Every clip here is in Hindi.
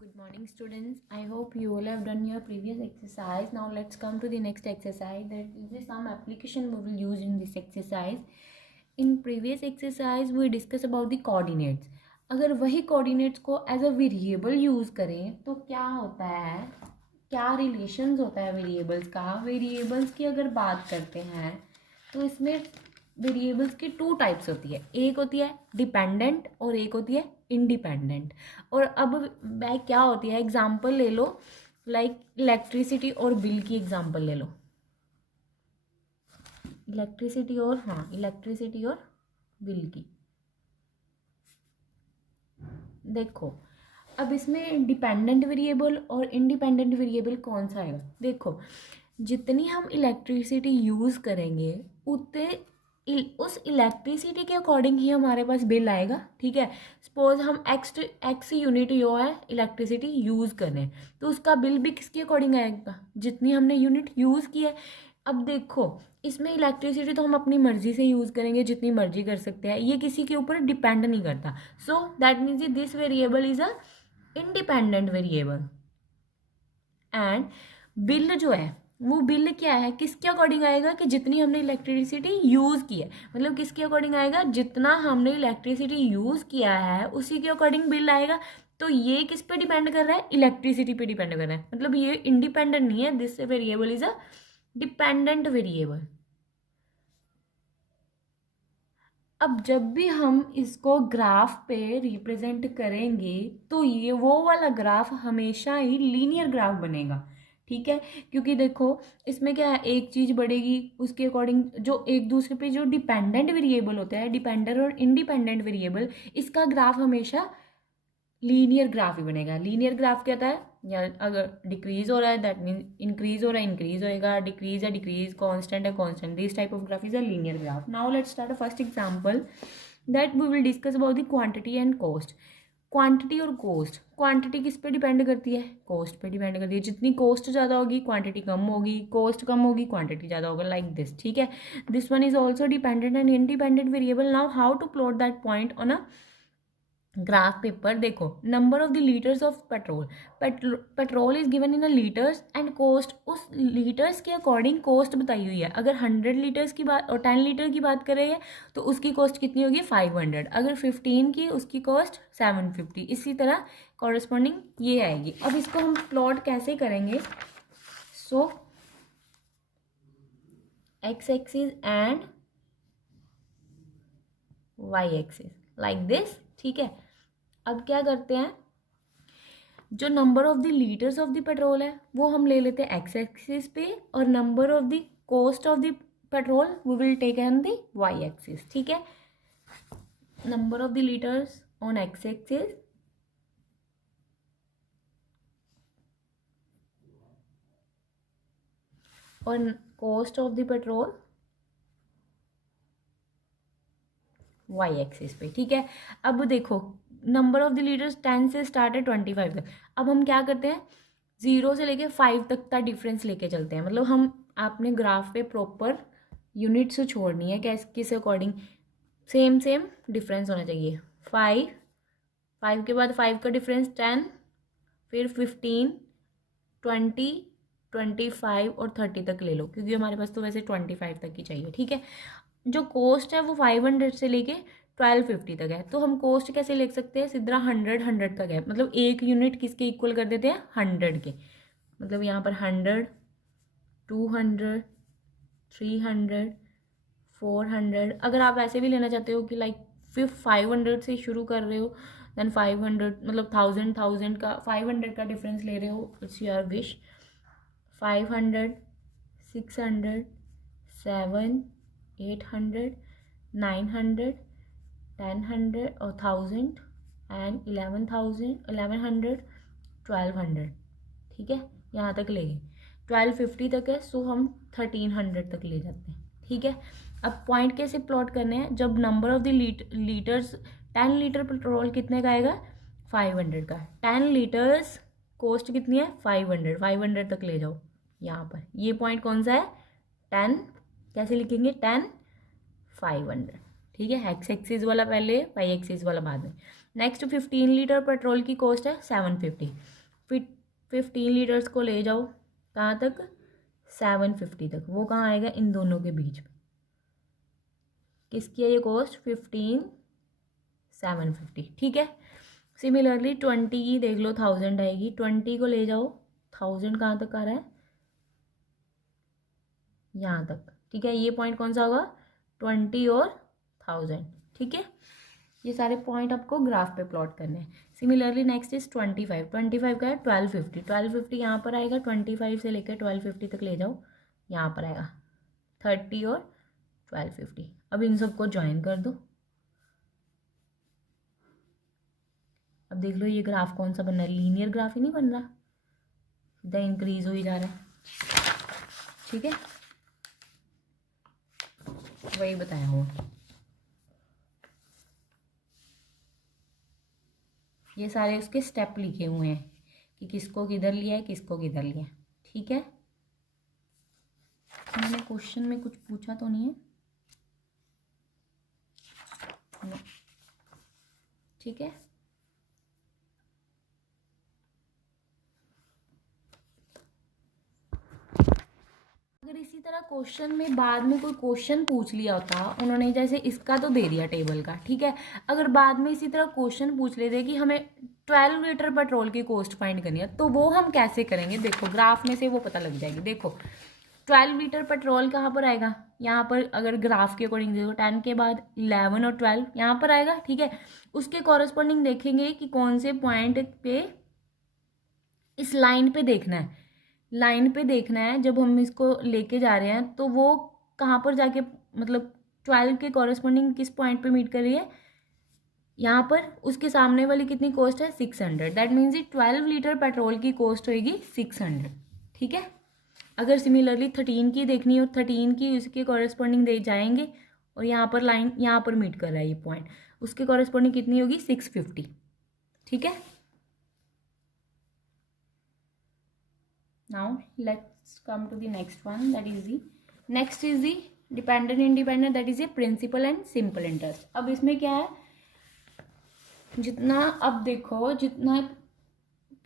Good morning, students. I hope you all have done your previous exercise. Now let's come to the next exercise. There is some application we will use in this exercise. In previous exercise we discuss about the coordinates. अगर वही coordinates को as a variable use करें तो क्या होता है, क्या रिलेशंस होता है वेरिएबल्स का. वेरिएबल्स की अगर बात करते हैं तो इसमें वेरिएबल्स की टू टाइप्स होती है. एक होती है डिपेंडेंट और एक होती है इंडिपेंडेंट. और अब वह क्या होती है, एग्जाम्पल ले लो, लाइक इलेक्ट्रिसिटी और बिल की एग्जाम्पल ले लो. इलेक्ट्रिसिटी और बिल की. देखो अब इसमें डिपेंडेंट वेरिएबल और इंडिपेंडेंट वेरिएबल कौन सा आएगा. देखो जितनी हम इलेक्ट्रिसिटी यूज़ करेंगे उतने उस इलेक्ट्रिसिटी के अकॉर्डिंग ही हमारे पास बिल आएगा. ठीक है, सपोज हम एक्स यूनिट जो है इलेक्ट्रिसिटी यूज़ करें तो उसका बिल भी किसके अकॉर्डिंग आएगा, जितनी हमने यूनिट यूज़ की है. अब देखो इसमें इलेक्ट्रिसिटी तो हम अपनी मर्जी से यूज़ करेंगे, जितनी मर्जी कर सकते हैं, ये किसी के ऊपर डिपेंड नहीं करता. So that means this variable is a independent variable. And bill जो है वो बिल क्या है, किसके अकॉर्डिंग आएगा कि जितनी हमने इलेक्ट्रिसिटी यूज़ की है. मतलब किसके अकॉर्डिंग आएगा, जितना हमने इलेक्ट्रिसिटी यूज़ किया है उसी के अकॉर्डिंग बिल आएगा. तो ये किस पे डिपेंड कर रहा है, इलेक्ट्रिसिटी पे डिपेंड कर रहा है. मतलब ये इंडिपेंडेंट नहीं है, this variable is a dependent variable. अब जब भी हम इसको ग्राफ पे रिप्रेजेंट करेंगे तो ये वो वाला ग्राफ हमेशा ही लीनियर ग्राफ बनेगा. ठीक है, क्योंकि देखो इसमें क्या है, एक चीज़ बढ़ेगी उसके अकॉर्डिंग जो एक दूसरे पे जो डिपेंडेंट वेरिएबल होता है, डिपेंडेंट और इंडिपेंडेंट वेरिएबल, इसका ग्राफ हमेशा लीनियर ग्राफ ही बनेगा. लीनियर ग्राफ क्या होता है, या अगर डिक्रीज हो रहा है दैट मीन इंक्रीज हो रहा है इंक्रीज होएगा, डिक्रीज है डिक्रीज, कांस्टेंट है constant. This type of graph is a linear graph. Now let's start a first example that we will discuss about the quantity and cost. Quantity और कॉस्ट. क्वांटिटी किस पे डिपेंड करती है, कॉस्ट पे डिपेंड करती है. जितनी कॉस्ट ज़्यादा होगी क्वांटिटी कम होगी, कॉस्ट कम होगी क्वांटिटी ज़्यादा होगा, लाइक दिस. ठीक है, this one is also dependent and independent variable. Now how to plot that point on a graph paper. देखो number of the litres of petrol. Petrol is given in a litres and cost उस लीटर्स के अकॉर्डिंग कॉस्ट बताई हुई है. अगर 100 लीटर्स की बात और 10 लीटर की बात करें तो उसकी कॉस्ट कितनी होगी 500. अगर 15 की उसकी कॉस्ट 750. इसी तरह कॉरस्पॉन्डिंग ये आएगी. अब इसको हम प्लॉट कैसे करेंगे, so X axis and Y axis like this. ठीक है, अब क्या करते हैं, जो number of the litres of the petrol है वो हम ले लेते हैं एक्स एक्सिस पे, और number of the cost of the petrol we will take on the Y axis. ठीक है, number of the litres on X axis और cost of the petrol Y axis पे. ठीक है, अब देखो नंबर ऑफ द लीटर्स 10 से स्टार्ट है 25 तक. अब हम क्या करते हैं, 0 से लेके 5 तक का डिफरेंस लेके चलते हैं. मतलब हम आपने ग्राफ पे प्रॉपर यूनिट्स छोड़नी है, किस अकॉर्डिंग सेम डिफरेंस होना चाहिए. 5 के बाद 5 का डिफरेंस 10, फिर 15, 20, 25 और 30 तक ले लो, क्योंकि हमारे पास तो वैसे 25 तक ही चाहिए. ठीक है, जो कॉस्ट है वो 500 से लेके 1250 तक है. तो हम कॉस्ट कैसे लिख सकते हैं, सीधा 100 का गैप. मतलब एक यूनिट किसके इक्वल कर देते हैं 100 के. मतलब यहाँ पर 100, 200, 300, 400. अगर आप ऐसे भी लेना चाहते हो कि लाइक 500 से शुरू कर रहे हो देन 500, मतलब 1000 का 500 का डिफरेंस ले रहे हो, इट्स योर विश. 500, 600, 7, 800, 900, 1000 और 1000 एंड 1100, 1200. ठीक है, यहाँ तक ले गए. 1250 तक है, सो हम 1300 तक ले जाते हैं. ठीक है, अब पॉइंट कैसे प्लॉट करने हैं, जब number of the litres 10 litre petrol कितने का आएगा 500 का. 10 लीटर्स कॉस्ट कितनी है 500 तक ले जाओ. यहाँ पर ये पॉइंट कौन सा है 10, कैसे लिखेंगे 10, 500. ठीक है, एक्स एक्सिस वाला पहले वाई एक्सिस वाला बाद में. नेक्स्ट 15 लीटर पेट्रोल की कॉस्ट है 750। फिर 15 लीटर्स को ले जाओ कहाँ तक, 750 तक। वो कहाँ आएगा, इन दोनों के बीच में। किसकी है ये कॉस्ट, 15 750, ठीक है। सिमिलरली 20 की देख लो, 1000 आएगी। 20 को ले जाओ, 1000 कहाँ तक आ रहा है, यहाँ तक, ठीक है। ये पॉइंट कौन सा होगा, 20 और 1000, ठीक है। ये सारे पॉइंट आपको ग्राफ पे प्लॉट करने हैं। Similarly next is 25। 25 का है 1250। 1250 यहाँ पर आएगा, 25 से लेकर 1250 तक ले जाओ, यहाँ पर आएगा 30 और 1250। अब इन सबको ज्वाइन कर दो। अब देख लो ये ग्राफ कौन सा बन रहा है, लीनियर ग्राफ ही नहीं बन रहा, सीधा इंक्रीज हो ही जा रहा है, ठीक है। वही बताया हुआ, ये सारे उसके स्टेप लिखे हुए हैं कि किसको किधर लिया है, किसको किधर लिया है, ठीक है। मैंने क्वेश्चन में कुछ पूछा तो नहीं है, ठीक है। अगर इसी तरह क्वेश्चन में बाद में कोई क्वेश्चन पूछ लिया होता, उन्होंने जैसे इसका तो दे दिया टेबल का, ठीक है। अगर बाद में इसी तरह क्वेश्चन पूछ लेते कि हमें 12 लीटर पेट्रोल की कॉस्ट फाइंड करनी है, तो वो हम कैसे करेंगे, देखो ग्राफ में से वो पता लग जाएगी। देखो 12 लीटर पेट्रोल कहाँ पर आएगा, यहाँ पर, अगर ग्राफ के अकॉर्डिंग देखो 10 के बाद 11 और 12 यहाँ पर आएगा, ठीक है। उसके कॉरेस्पॉन्डिंग देखेंगे कि कौन से पॉइंट पे, इस लाइन पे देखना है, लाइन पे देखना है। जब हम इसको लेके जा रहे हैं तो वो कहाँ पर जाके, मतलब 12 के कॉरेस्पॉन्डिंग किस पॉइंट पे मीट कर रही है, यहाँ पर। उसके सामने वाली कितनी कॉस्ट है, 600। दैट मीन्स 12 लीटर पेट्रोल की कॉस्ट होगी 600, ठीक है। अगर सिमिलरली 13 की देखनी हो, 13 की उसके कॉरेस्पॉन्डिंग दे जाएंगे, और यहाँ पर लाइन यहाँ पर मीट कर रहा है ये पॉइंट, उसके कॉरेस्पॉन्डिंग कितनी होगी, 650, ठीक है। Now let's come to the next one, that is the next is the dependent independent, that is a principal and simple interest। अब इसमें क्या है, जितना, अब देखो जितना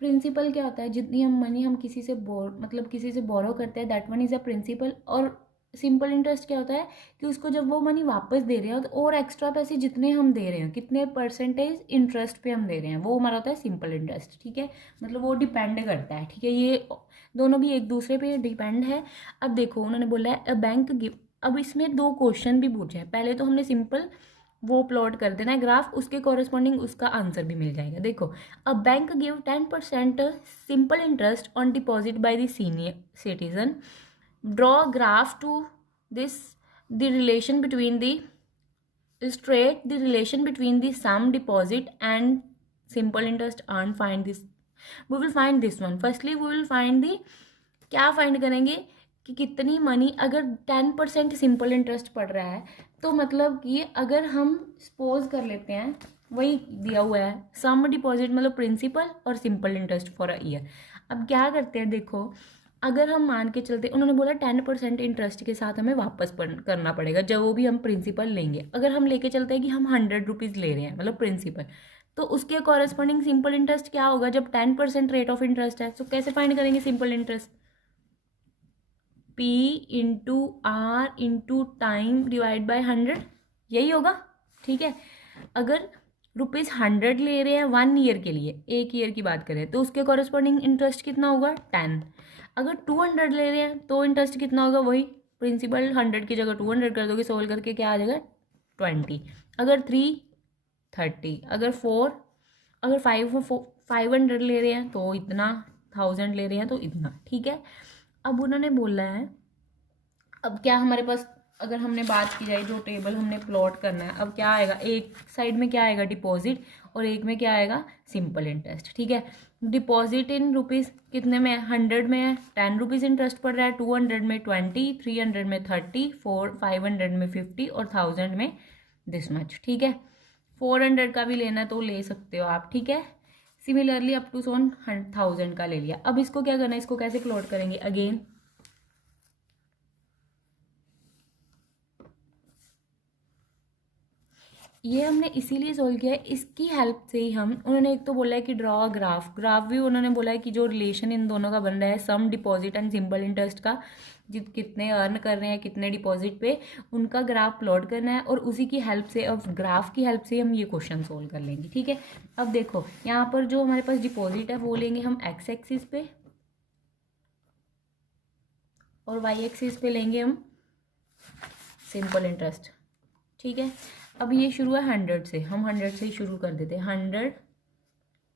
प्रिंसिपल क्या होता है, जितनी हम मनी हम किसी से मतलब किसी से बोरो करते हैं, that one is a principal. और सिंपल इंटरेस्ट क्या होता है कि उसको जब वो मनी वापस दे रहे हो तो और एक्स्ट्रा पैसे जितने हम दे रहे हैं, कितने परसेंटेज इंटरेस्ट पे हम दे रहे हैं, वो हमारा होता है सिंपल इंटरेस्ट, ठीक है। मतलब वो डिपेंड करता है, ठीक है। ये दोनों भी एक दूसरे पे डिपेंड है। अब देखो उन्होंने बोला है अ बैंक गिव, अब इसमें दो क्वेश्चन भी पूछे हैं। पहले तो हमने सिंपल वो प्लॉट कर देना है ग्राफ, उसके कॉरेस्पॉन्डिंग उसका आंसर भी मिल जाएगा। देखो, a bank give 10% simple interest on deposit by the senior citizen, draw graph to this, the relation between the, illustrate the relation between the sum deposit and simple interest earned, find this, we will find this one। firstly we will find the, क्या फाइंड करेंगे कि कितनी मनी, अगर 10% सिंपल इंटरेस्ट पड़ रहा है तो मतलब कि अगर हम सपोज कर लेते हैं, वही दिया हुआ है सम डिपॉजिट मतलब प्रिंसिपल और simple interest for a year. अब क्या करते हैं, देखो अगर हम मान के चलते, उन्होंने बोला 10% इंटरेस्ट के साथ हमें वापस करना पड़ेगा जब वो भी हम प्रिंसिपल लेंगे। अगर हम लेके चलते हैं कि हम 100 रुपीज़ ले रहे हैं मतलब प्रिंसिपल, तो उसके कॉरेस्पॉन्डिंग सिंपल इंटरेस्ट क्या होगा, जब 10% रेट ऑफ इंटरेस्ट है। तो कैसे फाइंड करेंगे simple interest, P into R into time divide by 100, यही होगा, ठीक है। अगर ₹100 ले रहे हैं 1 ईयर के लिए, 1 ईयर की बात करें, तो उसके कॉरेस्पॉन्डिंग इंटरेस्ट कितना होगा 10। अगर 200 ले रहे हैं तो इंटरेस्ट कितना होगा, वही प्रिंसिपल 100 की जगह 200 कर दोगे, सोल्व करके क्या आ जाएगा 20। अगर 3 30, अगर 4, अगर 500 ले रहे हैं तो इतना, 1000 ले रहे हैं तो इतना, ठीक है। अब उन्होंने बोला है, अब क्या हमारे पास, अगर हमने बात की जाए जो टेबल हमने प्लॉट करना है, अब क्या आएगा, एक साइड में क्या आएगा डिपॉजिट और एक में क्या आएगा सिंपल इंटरेस्ट, ठीक है। डिपॉजिट इन रुपीज़ कितने में है, 100 में है, 10 रुपीज़ इंटरेस्ट पड़ रहा है, 200 में 20, 300 में 30, 500 में 50 और 1000 में दिस मच, ठीक है। 400 का भी लेना तो ले सकते हो आप, ठीक है। सिमिलरली अप टू 1000 का ले लिया। अब इसको क्या करना है, इसको कैसे प्लॉट करेंगे, अगेन ये हमने इसीलिए सोल्व किया है, इसकी हेल्प से ही हम, उन्होंने एक तो बोला है कि ड्रॉ ग्राफ, ग्राफ भी उन्होंने बोला है कि जो रिलेशन इन दोनों का बन रहा है सम डिपॉजिट एंड सिंपल इंटरेस्ट का, जित कितने अर्न कर रहे हैं कितने डिपॉजिट पे, उनका ग्राफ प्लॉट करना है, और उसी की हेल्प से, अब ग्राफ की हेल्प से हम ये क्वेश्चन सोल्व कर लेंगे। ठीक है, अब देखो यहाँ पर जो हमारे पास डिपॉजिट है वो लेंगे हम एक्स एक्सिस पे, और वाई एक्सिस पे लेंगे हम सिंपल इंटरेस्ट। ठीक है, अब ये शुरू है 100 से, हम 100 से ही शुरू कर देते हैं। 100,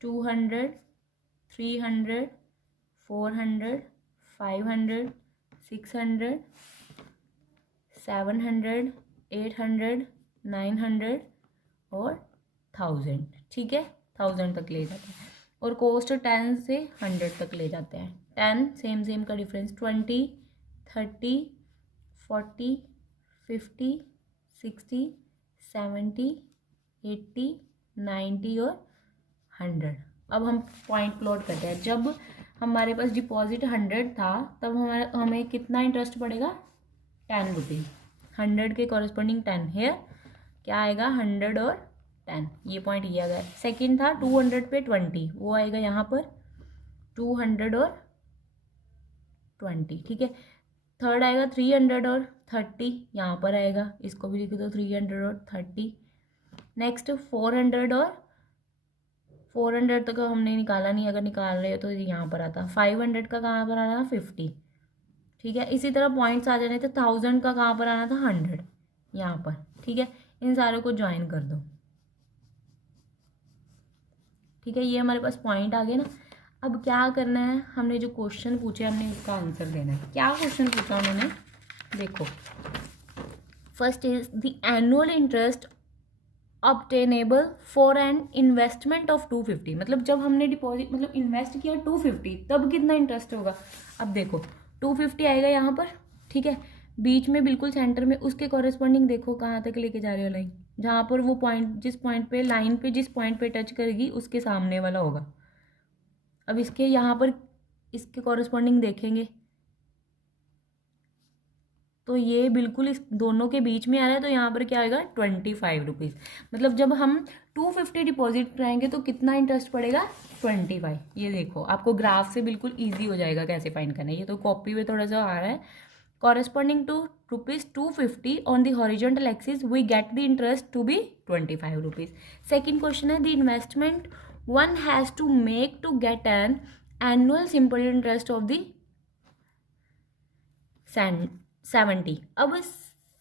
200, 300, 400, 500, 600, 700, 800, 900 और 1000। ठीक है, 1000 तक ले जाते हैं, और कोस्ट 10 से 100 तक ले जाते हैं। 10 सेम का डिफरेंस, 20, 30, 40, 50, 60, 70, 80, 90 और 100। अब हम पॉइंट प्लॉट करते हैं। जब हमारे पास डिपॉजिट 100 था तब हमें कितना इंटरेस्ट पड़ेगा, 10 रुपीज़। 100 के कॉरेस्पॉन्डिंग 10, हेयर क्या आएगा, 100 और 10, ये पॉइंट ये आ गया। सेकेंड था 200 पे 20, वो आएगा यहाँ पर 200 और 20। ठीक है, थर्ड आएगा 300 और 30, यहाँ पर आएगा, इसको भी लिख दो 300 और 30। नेक्स्ट 400 और 400 तक हमने निकाला नहीं, अगर निकाल रहे हो तो यहाँ पर आता। 500 का कहाँ पर आना था, 50। ठीक है, इसी तरह पॉइंट्स आ जाने थे। 1000 का कहाँ पर आना था, 100 यहाँ पर। ठीक है, इन सारों को ज्वाइन कर दो। ठीक है, ये हमारे पास पॉइंट आ गए ना। अब क्या करना है, हमने जो क्वेश्चन पूछे हमने उसका आंसर देना है। क्या क्वेश्चन पूछा उन्होंने, देखो, first is the annual interest obtainable for an investment of 250। मतलब जब हमने डिपॉजिट मतलब इन्वेस्ट किया 250, तब कितना इंटरेस्ट होगा। अब देखो 250 आएगा यहाँ पर। ठीक है, बीच में बिल्कुल सेंटर में, उसके कॉरेस्पॉन्डिंग देखो कहाँ तक लेके जा रही हो लाइन, जहाँ पर वो पॉइंट, जिस पॉइंट पे लाइन पे जिस पॉइंट पे टच करेगी उसके सामने वाला होगा। अब इसके यहाँ पर इसके कॉरेस्पॉन्डिंग देखेंगे तो ये बिल्कुल इस दोनों के बीच में आ रहा है, तो यहाँ पर क्या आएगा, 25 रुपीज़। मतलब जब हम 250 डिपॉजिट कराएंगे तो कितना इंटरेस्ट पड़ेगा, 25। ये देखो आपको ग्राफ से बिल्कुल ईजी हो जाएगा कैसे फाइंड करना है। ये तो कॉपी में थोड़ा सा आ रहा है। Corresponding to ₹250 on the horizontal axis we get the interest to be 25 rupees. Second question है, the investment one has to make to get an annual simple interest of the 70। अब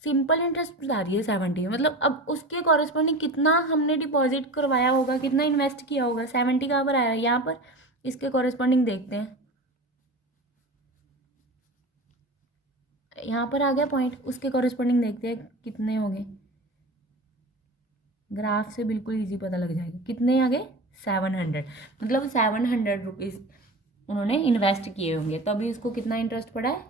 सिंपल इंटरेस्ट बता रही है 70, मतलब अब उसके कॉरेस्पॉन्डिंग कितना हमने डिपॉजिट करवाया होगा, कितना इन्वेस्ट किया होगा। 70 कहाँ पर आया है, यहाँ पर। इसके कॉरेस्पॉन्डिंग देखते हैं, यहाँ पर आ गया पॉइंट, उसके कॉरेस्पॉन्डिंग देखते हैं कितने हो गए। ग्राफ से बिल्कुल इजी पता लग जाएगा कितने आ गए, 700। मतलब 700 रुपीज़ उन्होंने इन्वेस्ट किए होंगे, तभी उसको कितना इंटरेस्ट पड़ा है,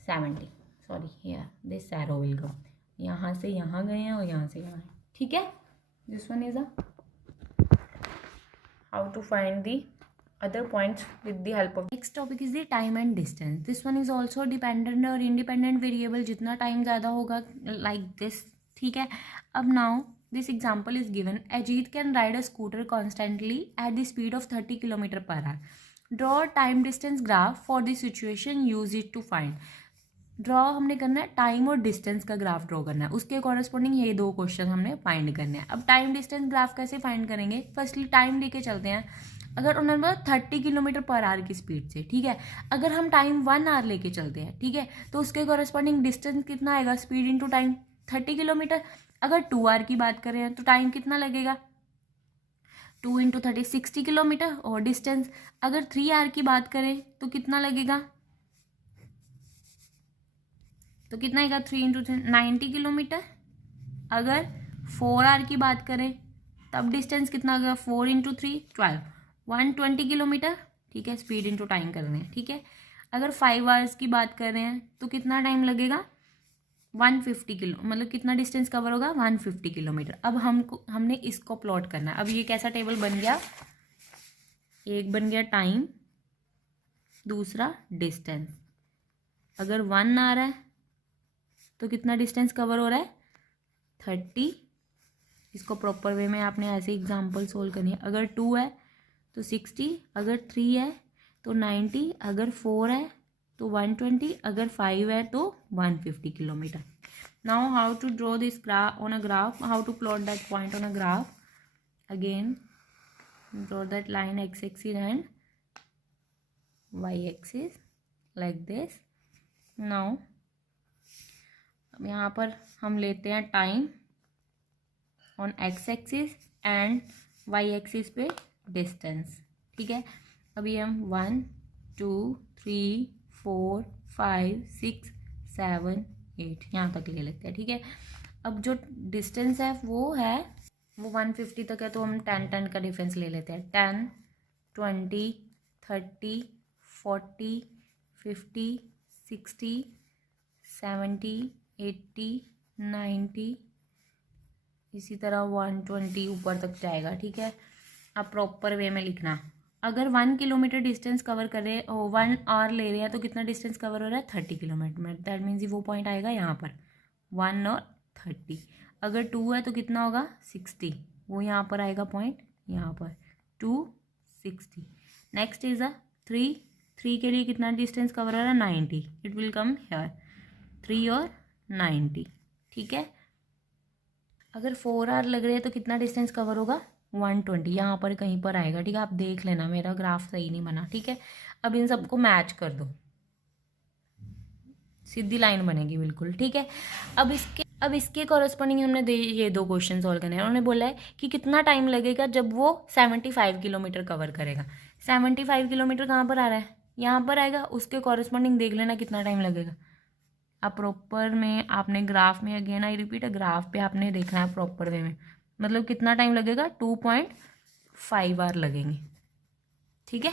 70। Sorry, here this arrow will go, यहाँ से यहाँ गए हैं और यहाँ से यहाँ है। ठीक है, this one is how to find the other points with the help of. Next topic is the time and distance. This one is also dependent और independent variable, जितना time ज़्यादा होगा like this. ठीक है, अब now this example is given. Ajit can ride a scooter constantly at the speed of 30 km/h. Draw time distance graph for the situation, use it to find. Draw हमने करना है टाइम और डिस्टेंस का ग्राफ ड्रॉ करना है, उसके कॉरेस्पॉन्डिंग ये दो क्वेश्चन हमने फाइंड करने हैं। अब टाइम डिस्टेंस ग्राफ कैसे फाइंड करेंगे, फर्स्टली टाइम लेके चलते हैं। अगर उन्होंने 30 km/h की स्पीड से, ठीक है, अगर हम टाइम 1 आवर लेके चलते हैं, ठीक है, तो उसके कॉरेस्पॉन्डिंग डिस्टेंस कितना आएगा, स्पीड इंटू टाइम, 30 किलोमीटर। अगर 2 आवर की बात करें तो टाइम कितना लगेगा, 2 × 30 60 किलोमीटर। और डिस्टेंस अगर 3 आवर की बात करें तो कितना लगेगा, तो कितना आएगा, 3 × 3 90 किलोमीटर। अगर 4 आवर की बात करें तब डिस्टेंस कितना होगा, 4 × 3 12 120 किलोमीटर। ठीक है, स्पीड इंटू टाइम कर रहे हैं। ठीक है, अगर 5 आवर्स की बात कर रहे हैं तो कितना टाइम लगेगा, 150 किलो, मतलब कितना डिस्टेंस कवर होगा, 150 किलोमीटर। अब हमने इसको प्लॉट करना है। अब ये कैसा टेबल बन गया, एक बन गया टाइम, दूसरा डिस्टेंस। अगर 1 आ रहा है तो कितना डिस्टेंस कवर हो रहा है, 30 इसको प्रॉपर वे में आपने ऐसे एग्जाम्पल सोल्व करनी है। अगर 2 है तो 60, अगर 3 है तो 90, अगर 4 है तो 120, अगर 5 है तो 150 kilometre. Now how to draw this graph on a graph, how to plot that point on a graph. Again draw that line X axis and Y axis like this. Now अब यहाँ पर हम लेते हैं time on X axis and Y axis पे डिस्टेंस, ठीक है। अभी हम 1 2 3 4 5 6 7 8 यहाँ तक ले लेते हैं, ठीक है। अब जो डिस्टेंस है वो 150 तक है, तो हम 10 का डिफरेंस ले लेते हैं। 10 20 30 40 50 60 70 80 90, इसी तरह 120 ऊपर तक जाएगा, ठीक है। अब प्रॉपर वे में लिखना, अगर 1 किलोमीटर डिस्टेंस कवर कर रहे 1 आवर ले रहे हैं तो कितना डिस्टेंस कवर हो रहा है 30 किलोमीटर में। दैट मीन्स वो पॉइंट आएगा यहाँ पर 1 और 30। अगर 2 है तो कितना होगा 60, वो यहाँ पर आएगा पॉइंट यहाँ पर 260। नेक्स्ट इज 3 के लिए कितना डिस्टेंस कवर हो रहा है 90, इट विल कम हेयर 3 और 90, ठीक है। अगर 4 आवर लग रहे हैं तो कितना डिस्टेंस कवर होगा 120, यहाँ पर कहीं पर आएगा, ठीक है। आप देख लेना, मेरा ग्राफ सही नहीं बना, ठीक है। अब इन सबको मैच कर दो, सीधी लाइन बनेगी बिल्कुल, ठीक है। अब इसके कॉरेस्पॉन्डिंग हमने ये 2 क्वेश्चन सॉल्व करने हैं। उन्होंने बोला है कि कितना टाइम लगेगा जब वो 75 किलोमीटर कवर करेगा। 75 किलोमीटर कहाँ पर आ रहा है, यहाँ पर आएगा, उसके कॉरेस्पॉन्डिंग देख लेना कितना टाइम लगेगा। अब प्रॉपर में आपने ग्राफ में, अगेन आई रिपीट, ग्राफ पे आपने देखना है प्रॉपर वे में, मतलब कितना टाइम लगेगा 2.5 आवर लगेंगे, ठीक है।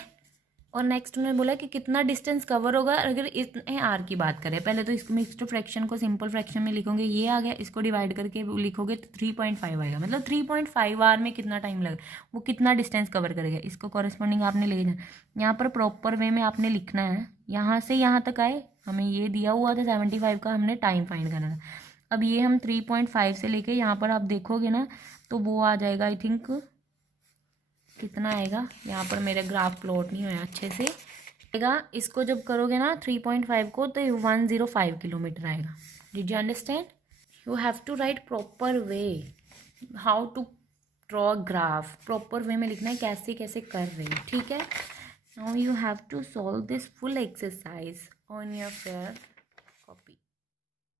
और नेक्स्ट उन्होंने बोला कि कितना डिस्टेंस कवर होगा अगर इतने आर की बात करें। पहले तो इसको मिक्स्ड फ्रैक्शन को सिंपल फ्रैक्शन में लिखोगे, ये आ गया, इसको डिवाइड करके लिखोगे तो 3.5 आएगा, मतलब 3.5 आवर में कितना टाइम लगेगा, वो कितना डिस्टेंस कवर करेगा, इसको कॉरेस्पॉन्डिंग आपने ले जाना। यहाँ पर प्रॉपर वे में आपने लिखना है, यहाँ से यहाँ तक आए, हमें ये दिया हुआ था 75 का, हमने टाइम फाइंड करना था। अब ये हम 3.5 से लेके यहाँ पर आप देखोगे ना तो वो आ जाएगा, आई थिंक कितना आएगा, यहाँ पर मेरे ग्राफ प्लॉट नहीं हुआ अच्छे से आएगा। इसको जब करोगे ना 3.5 को तो 105 किलोमीटर आएगा। Did you understand? You have to write proper way how to draw graph, proper way में लिखना है कैसे कैसे कर रही है, ठीक है। Now you have to solve this full exercise on your pair.